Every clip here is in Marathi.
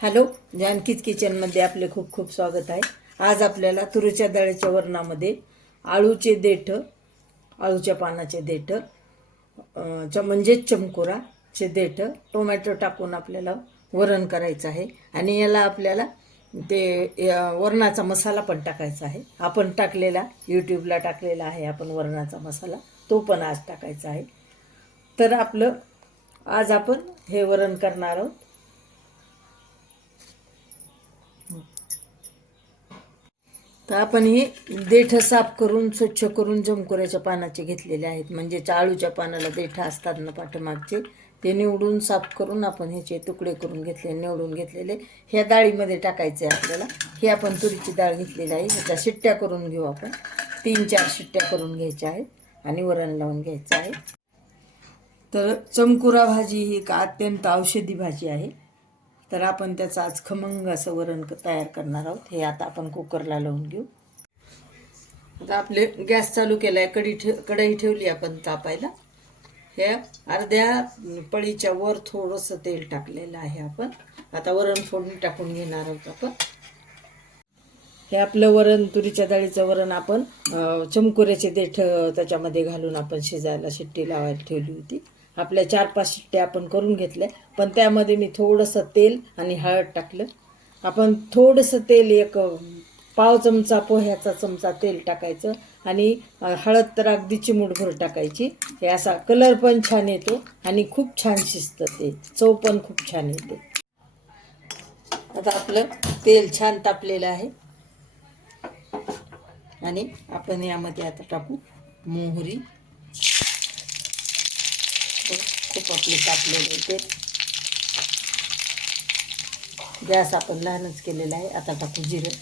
हॅलो जानकीज किचनमध्ये आपले खूप खूप स्वागत आहे. आज आपल्याला तुरीच्या डाळीच्या वरणामध्ये आळूचे देठ आळूच्या पानाचे देठ च म्हणजेच चमकुराचे देठ टोमॅटो टाकून आपल्याला वरण करायचं आहे. आणि याला आपल्याला ते या वरणाचा मसाला पण टाकायचा आहे. आपण टाकलेला यूट्यूबला टाकलेला आहे आपण वरणाचा मसाला तो पण आज टाकायचा आहे. तर आपलं आज आपण हे वरण करणार आहोत. तर आपण हे देठ साफ करून स्वच्छ करून जमकुऱ्याच्या पानाचे घेतलेले आहेत. म्हणजे आळूच्या पानाला देठ असतात ना पाठीमागचे ते निवडून साफ करून आपण ह्याचे तुकडे करून घेतले निवडून घेतलेले. ह्या डाळीमध्ये टाकायचे आहे आपल्याला. ही आपण तुरीची डाळ घेतलेली आहे. ह्याच्या शिट्ट्या करून घेऊ आपण. तीन चार शिट्ट्या करून घ्यायच्या आहेत आणि वरण लावून घ्यायचं आहे. तर चमकुरा भाजी ही एक अत्यंत औषधी भाजी आहे. तर आपण त्याचं आज खमंग असं वरण तयार करणार आहोत. हे आता आपण कुकरला लावून घेऊ. आता आपले गॅस चालू केला आहे कढी ठेव कढई ठेवली आपण तापायला. हे अर्ध्या पळीच्या वर थोडंसं तेल टाकलेलं आहे आपण. आता वरण फोडणी टाकून घेणार आहोत आपण. हे आपलं वरण तुरीच्या डाळीचं वरण आपण चमकुऱ्याचे देठ त्याच्यामध्ये घालून आपण शिजायला शिट्टी लावायला ठेवली होती. आपल्या चार पाच शिट्ट्या आपण करून घेतल्या. पण त्यामध्ये मी थोडंसं तेल आणि हळद टाकलं. आपण थोडंसं तेल एक पाव चमचा पोह्याचा चमचा तेल टाकायचं आणि हळद तर अगदी चिमूटभर टाकायची. हे असा कलर पण छान येतो आणि खूप छान शिजतं ते. चव पण खूप छान येते. आता आपलं तेल छान तापलेलं आहे. आणि आपण यामध्ये आता टाकू मोहरी. खूप आपले कापलेले ते. गॅस आपण लहानच केलेला आहे आता टाकू जिरं.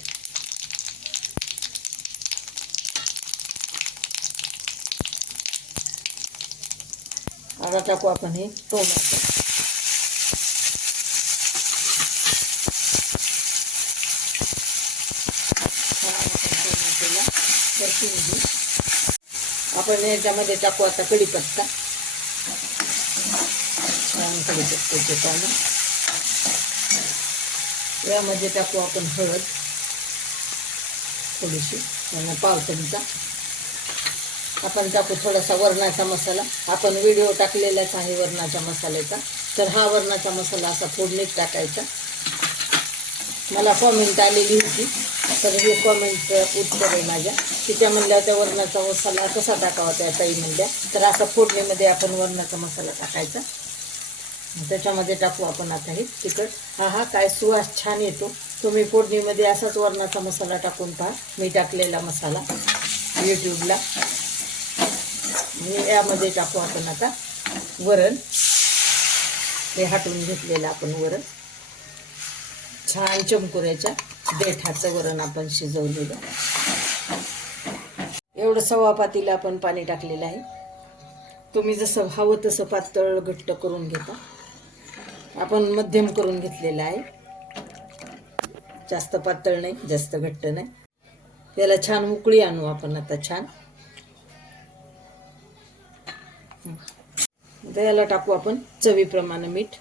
आता टाकू आपण हे टोमॅटो. आपण याच्यामध्ये टाकू आता कढीपत्ता. छान कढीपत्त्याचे पानं यामध्ये टाकू आपण हळद थोडीशी आणि पाव चमचा आपण टाकू थोडासा वरणाचा मसाला. आपण व्हिडिओ टाकलेलाच आहे वरणाच्या मसाल्याचा. तर हा वरणाचा मसाला असा फोडणीत टाकायचा. मला कॉमेंट आलेली होती. तर हे कॉमेंट उत्तर आहे माझ्या. की त्या म्हणल्या त्या वरणाचा मसाला कसा टाकावा त्या ताई म्हणल्या. तर असा फोडणीमध्ये आपण वरणाचा मसाला टाकायचा. त्याच्यामध्ये टाकू आपण आता हे तिखट. हा हा काय सुवास छान येतो. तुम्ही फोडणीमध्ये असाच वरणाचा मसाला टाकून पहा. मी टाकलेला मसाला यूट्यूबला आणि यामध्ये टाकू आपण आता वरण. हे हाटून घेतलेलं आपण वरण. छान चमकुऱ्याच्या देठाचं वरण आपण शिजवलेलं. एवढं सव्वा पातीला आपण पाणी टाकलेलं आहे. तुम्ही जसं हवं तसं पातळ घट्ट करून घेता. आपण मध्यम करून घेतलेलं आहे. जास्त पातळ नाही जास्त घट्ट नाही. त्याला छान उकळी आणू आपण आता छान. याला टाकू आपण चवीप्रमाणे मीठ.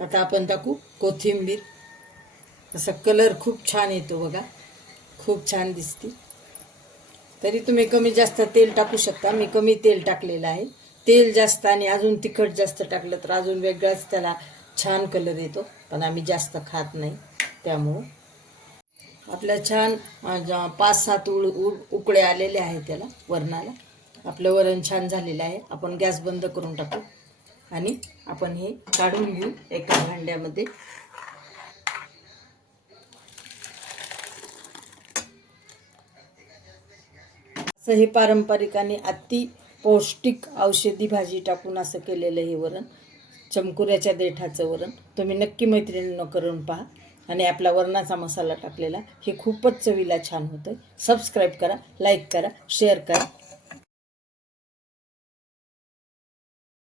आता आपण टाकू कोथिंबीर. असा कलर खूप छान येतो बघा. खूप छान दिसते. तरी तुम्ही कमी जास्त तेल टाकू शकता. मी कमी तेल टाकलेलं आहे. तेल जास्त आणि अजून तिखट जास्त टाकलं तर अजून वेगळाच त्याला छान कलर येतो. पण आम्ही जास्त खात नाही त्यामुळं. आपल्या छान पाच सात उळ उकडे आलेले आहे त्याला वरणाला. आपलं वरण छान झालेलं आहे. आपण गॅस बंद करून टाकू. आणि आपण हे काढून घेऊ एका भांड्यामध्ये. असं हे पारंपरिक आणि अति पौष्टिक औषधी भाजी टाकून असं केलेलं हे वरण चमकुऱ्याच्या देठाचं वरण. तुम्ही नक्की मैत्रिणीनं करून पहा. आणि आपला वरणाचा मसाला टाकलेला हे खूपच चवीला छान होतं सबस्क्राईब करा लाईक करा शेअर करा.